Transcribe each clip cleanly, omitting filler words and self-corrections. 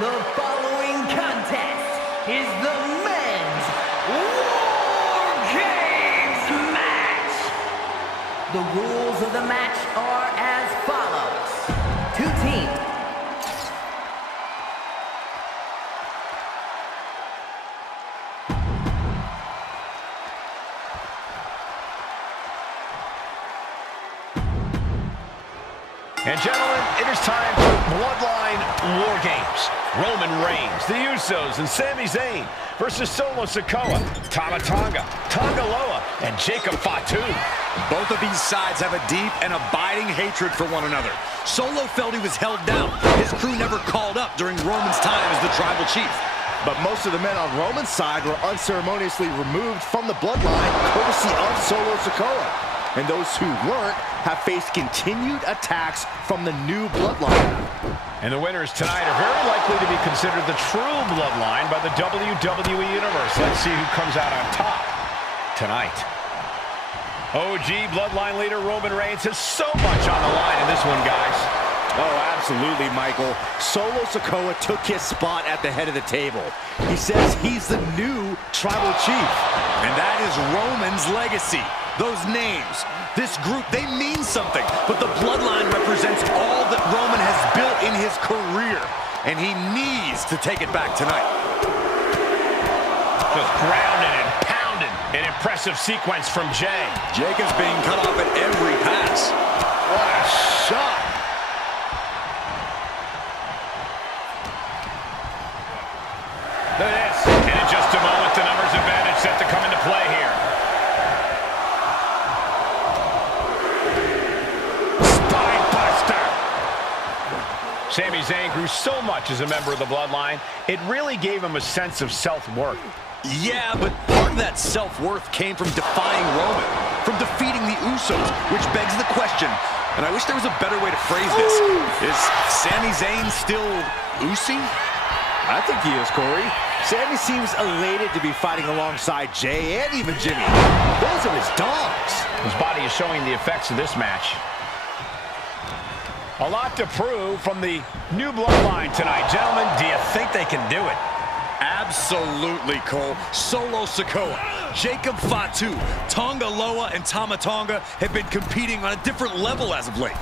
The following contest is the men's War Games match. The rules of the match are as follows. 2 teams. And gentlemen, it is time for Bloodline War Games. Roman Reigns, the Usos, and Sami Zayn versus Solo Sikoa, Tama Tonga, Tonga Loa, and Jacob Fatu. Both of these sides have a deep and abiding hatred for one another. Solo felt he was held down. His crew never called up during Roman's time as the tribal chief. But most of the men on Roman's side were unceremoniously removed from the Bloodline, courtesy of Solo Sikoa. And those who weren't have faced continued attacks from the new Bloodline. And the winners tonight are very likely to be considered the true Bloodline by the WWE Universe. Let's see who comes out on top tonight. OG Bloodline leader Roman Reigns has so much on the line in this one, guys. Oh, absolutely, Michael. Solo Sikoa took his spot at the head of the table. He says he's the new tribal chief. And that is Roman's legacy. Those names, this group, they mean something. But the Bloodline represents all that Roman has built in his career. And he needs to take it back tonight. Just grounded and pounded. An impressive sequence from Jay. Jacob's being cut off at every pass. What a shot. Look at this. And in just a moment, the numbers advantage set to come into play here. Sami Zayn grew so much as a member of the Bloodline, it really gave him a sense of self-worth. Yeah, but part of that self-worth came from defying Roman, from defeating the Usos, which begs the question, and I wish there was a better way to phrase this. Is Sami Zayn still Usi? I think he is, Corey. Sami seems elated to be fighting alongside Jay and even Jimmy. Those are his dogs. His body is showing the effects of this match. A lot to prove from the new Bloodline tonight. Gentlemen, do you think they can do it? Absolutely, Cole. Solo Sikoa, Jacob Fatu, Tonga Loa, and Tama Tonga have been competing on a different level as of late.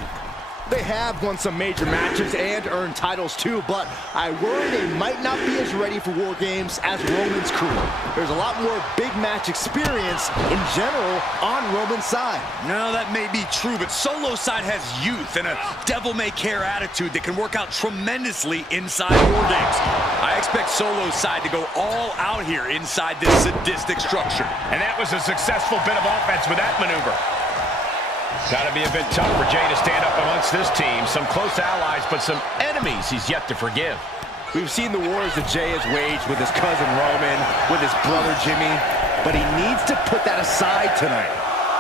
They have won some major matches and earned titles too, but I worry they might not be as ready for War Games as Roman's crew. There's a lot more big match experience in general on Roman's side. No, that may be true, but Solo's side has youth and a devil-may-care attitude that can work out tremendously inside War Games. I expect Solo's side to go all out here inside this sadistic structure. And that was a successful bit of offense with that maneuver. Got to be a bit tough for Jay to stand up amongst this team. Some close allies, but some enemies he's yet to forgive. We've seen the wars that Jay has waged with his cousin Roman, with his brother Jimmy, but he needs to put that aside tonight.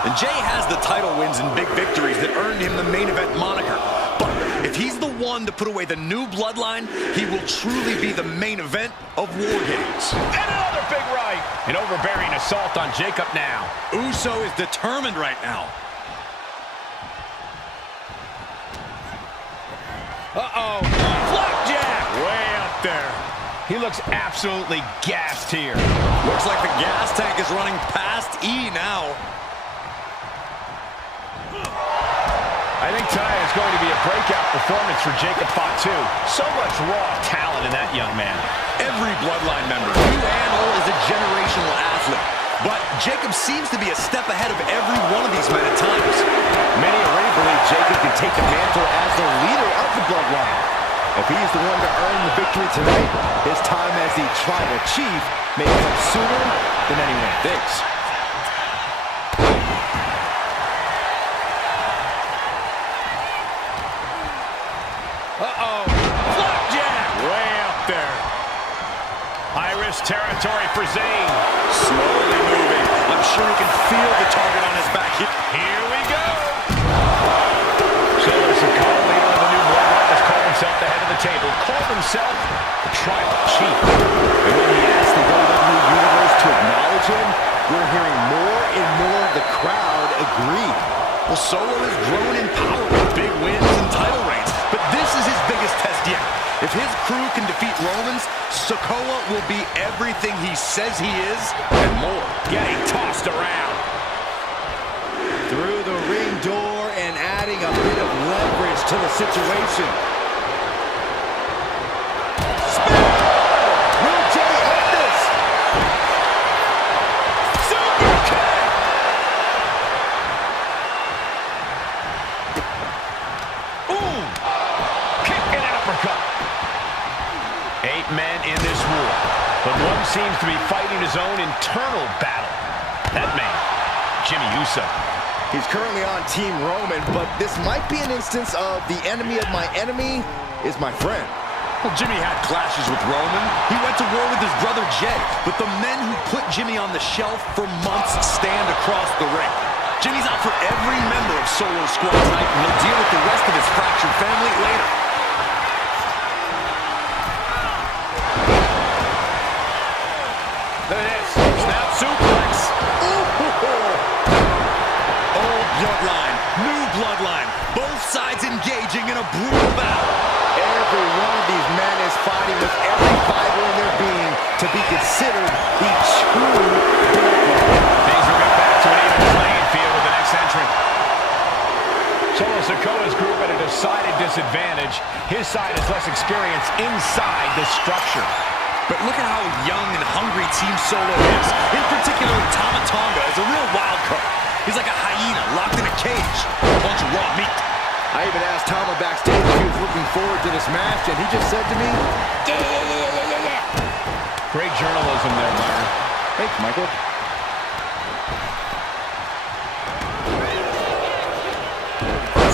And Jay has the title wins and big victories that earned him the main event moniker. But if he's the one to put away the new Bloodline, he will truly be the main event of War Games. And another big right. An overbearing assault on Jacob now. Uso is determined right now. Uh-oh. Flapjack! Way up there. He looks absolutely gassed here. Looks like the gas tank is running past E now. I think tonight is going to be a breakout performance for Jacob Fatu. So much raw talent in that young man. Every Bloodline member, new and old, is a generational athlete. But Jacob seems to be a step ahead of every one of these men at times. Many already believe Jacob can take the mantle as the leader of the Bloodline. If he's the one to earn the victory tonight, his time as the tribal chief may come sooner than anyone thinks. Uh-oh. Flapjack! Way up there. High-risk territory for Zayn. Slowly moving. I'm sure he can feel the target on his back. Here we go. Solo Sikoa, leader of the new Bloodline, has called himself the head of the table. Called himself the tribal chief. And when he asked the WWE Universe to acknowledge him, we're hearing more and more of the crowd agree. Well, Solo has grown in power with big wins and title reigns. But this is his biggest test yet. If If his crew can defeat Roman's, Sikoa will be everything he says he is and more. Getting tossed around. Through the ring door and adding a bit of leverage to the situation. Will Jay end this? Super kick! Ooh! Kick and an uppercut. 8 men in this war, but one seems to be fighting his own internal battle. That man, Jimmy Uso. He's currently on Team Roman, but this might be an instance of the enemy of my enemy is my friend. Well, Jimmy had clashes with Roman. He went to war with his brother Jay, but the men who put Jimmy on the shelf for months stand across the ring. Jimmy's out for every member of Solo Squad tonight, and he'll deal with the rest of his fractured family later. Look at this. Snap suplex. Old bloodline, new bloodline, both sides engaging in a brutal battle. Every one of these men is fighting with every fiber in their being to be considered the true bloodline. Things will get back to an even playing field with the next entrant. Solo Sikoa's group at a decided disadvantage. His side has less experience inside the structure. But look at how young and hungry Team Solo is. In particular, Tama Tonga is a real wild card. He's like a hyena locked in a cage. A bunch of raw meat. I even asked Tama backstage if he was looking forward to this match, and he just said to me, yeah. Great journalism there, Byron. Thanks, Michael.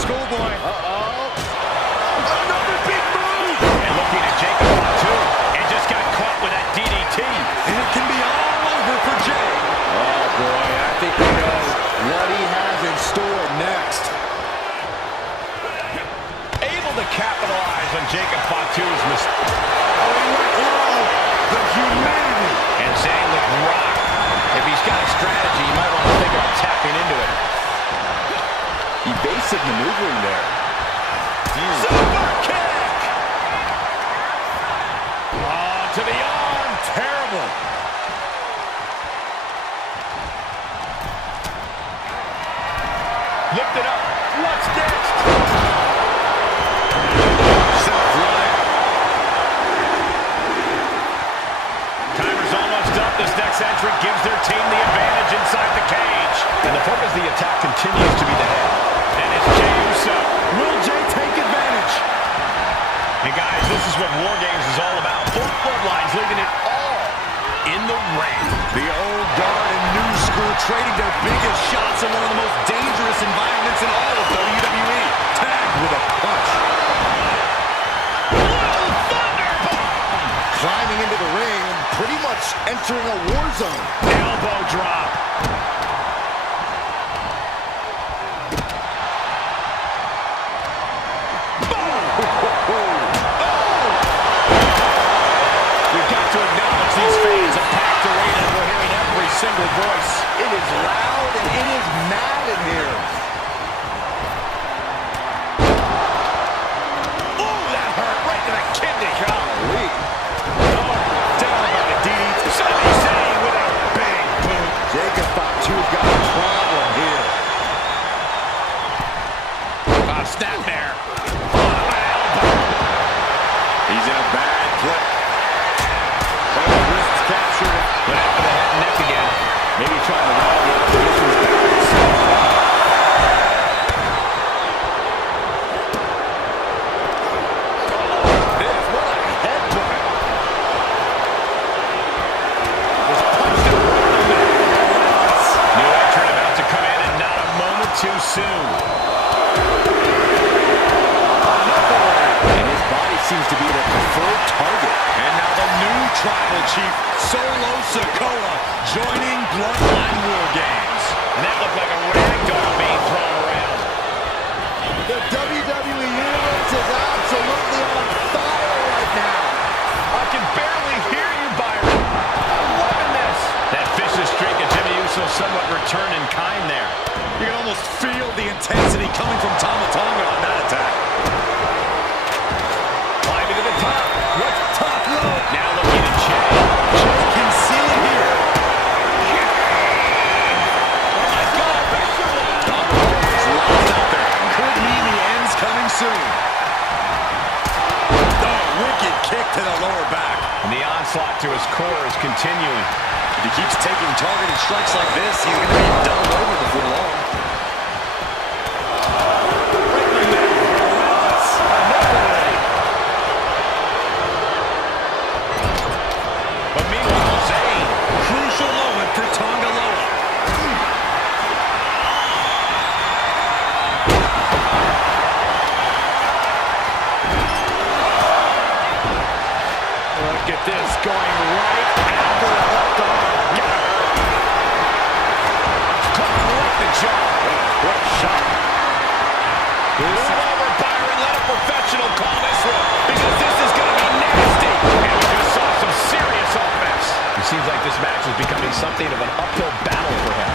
Schoolboy. Another big move! And looking at Jacob too, and just got caught with that DDT. And it can be all over for Jay. Oh, boy, I think we know what he has in store next. Able to capitalize on Jacob Fatu's mistake. Oh, he went low. The humanity. And Zane with rock. If he's got a strategy, you might want to think about tapping into it. Evasive maneuvering there. Super kick. Oh, to the arm. Terrible. Lift it up. What's next? Timer's almost up. This next entrant gives their team the advantage inside the cage. And the focus of the attack continues to be the head. And it's Jey Uso. Will Jay take advantage? And guys, this is what War Games is all about. Both bloodlines leaving it all in the ring. The old guard and new school trading their biggest shots in one of the most dangerous environments in all of WWE. Tagged with a punch. Climbing into the ring, pretty much entering a war zone. Elbow drop. We've got to acknowledge these fans have packed arena, and we're hearing every single voice. It is loud and it is mad in here. Ooh, that hurt right to the kidney. Golly. Down by the DDT. Sami Zayn with a big boot. Jacob Fatu's got a problem here. Snap there. He's in a bad place. Wrists captured. Went after the head and neck again. Maybe trying to ride the opposition's balance. What a headbutt. Was punched and rolled there. New entrant about to come in, and not a moment too soon. And his body seems to be the preferred target. And now the new tribal chief, Solo Sikoa, joining Bloodline War Games. And that looked like a rag doll being thrown around. The WWE Universe is absolutely on fire right now. I can barely hear you, Byron. I'm loving this. That vicious streak of Jimmy Uso somewhat returned in kind there. You can almost feel the intensity coming from Tama Tonga on that attack. Climbing to the top. kick to the lower back. And the onslaught to his core is continuing. If he keeps taking targeted strikes like this, he's going to be doubled over before long. But meanwhile, Zayn. Crucial moment for Tonga Loa. Look at this, going right after the left arm. Caught him right in the jaw. What a shot. Move over, Byron. Let a professional call this one, because this is going to be nasty. And we just saw some serious offense. It seems like this match is becoming something of an uphill battle for him.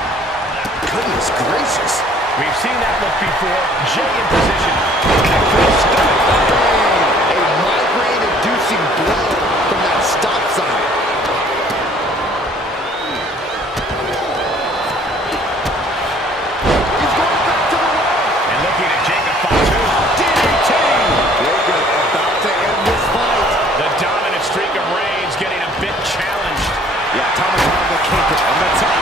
Goodness gracious. We've seen that look before. Jay in position. Connect to the stomach. A migraine-inducing blow from that stop sign. He's going back to the wall. And looking at Jacob Fatu. DDT! Jacob about to end this fight. The dominant streak of Reigns getting a bit challenged. Yeah, Tonga kicked it on the top.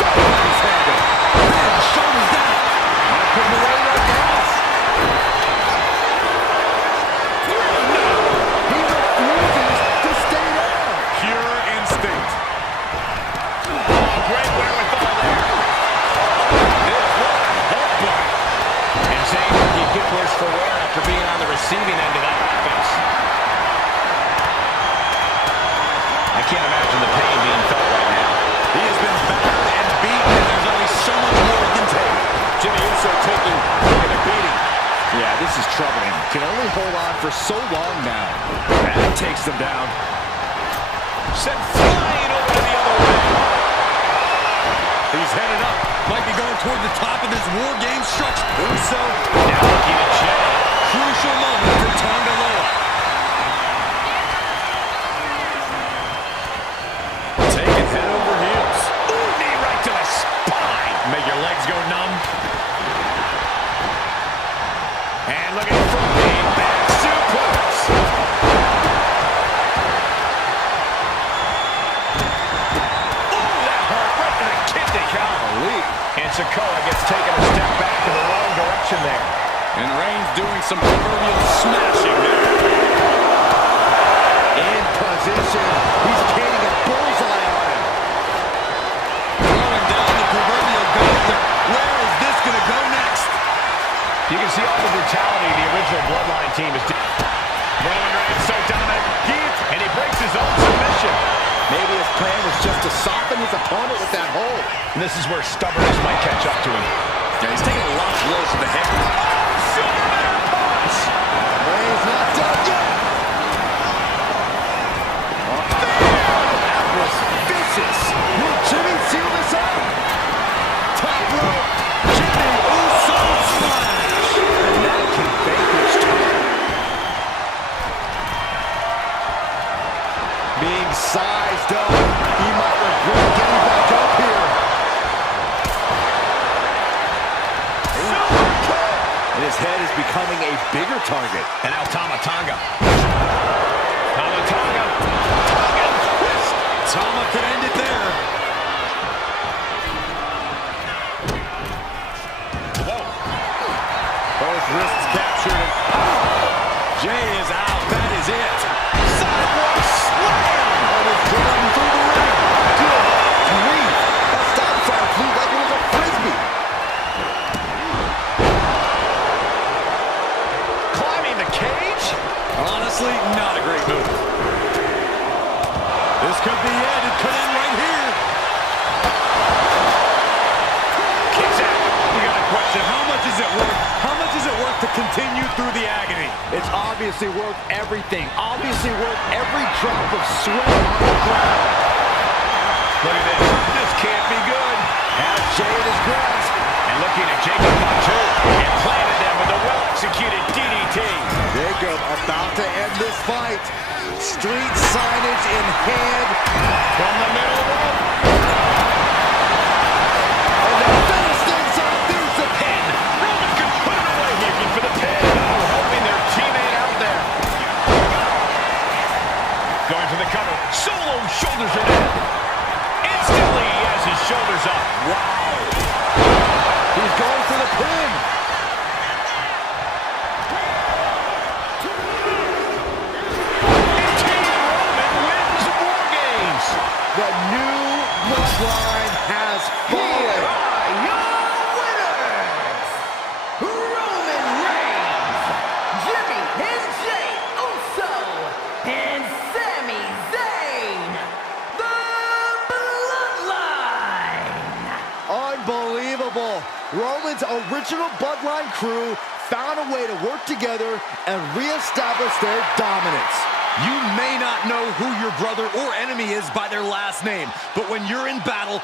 He's handed. Man, shoulders down. Not putting away right now. He refuses to stay down. Pure instinct. Oh, great wherewithal there. This one, headbutt. And Zayn looking get worse for wear after being on the receiving end of that offense. I can't imagine the pain being felt right now. He has been battered and beaten, and there's only so much more he can take. Jimmy Uso taking a beating. Yeah, this is troubling. Can only hold on for so long now. That takes them down. Sent flying over to the other way. He's headed up. Might be going toward the top of this war game structure. Uso. Now looking at Jay. Crucial moment for Tonga Loa. Taking head over heels. Ooh, knee right to the spine. Make your legs go numb. And looking for the back suplex. Ooh, that hurt right to the kidney. Golly. And Sikoa gets taken a step back in the wrong direction there. And Reigns doing some proverbial smashing there. In position. He's painting a bullseye on him. Throwing down the proverbial gauntlet. Where is this going to go next? You can see all the brutality the original Bloodline team is doing. Roman Reigns so dominant. And he breaks his own submission. Maybe his plan was just to soften his opponent with that hold. And this is where stubbornness might catch up to him. Yeah, he's taking a lot of blows to the head. Superman punch! Reigns not done yet. That was vicious. Will Jimmy seal this up? Top rope. Jimmy Uso splash. And that can vanquish time. Being sized up. He might regret getting back up here. And his head is becoming a bigger target. And now Tama Tonga. Tama Tonga. Tonga twist. Tama could end it there. Whoa. Both wrists captured. Jay is out. That is it. Sidewalk slam. And it's driven through the ring. Good grief. That stop sign flew like it was a frisbee. Climbing the cage. Honestly, not a great move. This could be it. It could end right here. Kicks out. You got a question. How much is it worth? How much is it worth to continue through the agony? It's obviously worth everything. Obviously worth every drop of sweat on the ground. Look at this. This can't be good. Has Jay in his grasp. And looking at Jacob Fatu. And planted them with a well-executed DDT. Jacob about to end this fight. Street signage in hand. From the middle rope. And they finish things off. There's the pin. Roman could put it away. Looking for the pin. Helping their teammate out there. shoulders are down. Instantly, he has his shoulders up. Wow. He's going for the pin. And King Roman wins War Games. The new Bloodline has fallen. Your winners, Roman Reigns, Jimmy and Jey Uso, and Sami Zayn, the Bloodline. Unbelievable. Roman's original Bloodline crew found a way to work together and reestablish their dominance. You may not know who your brother or enemy is by their last name, but when you're in battle,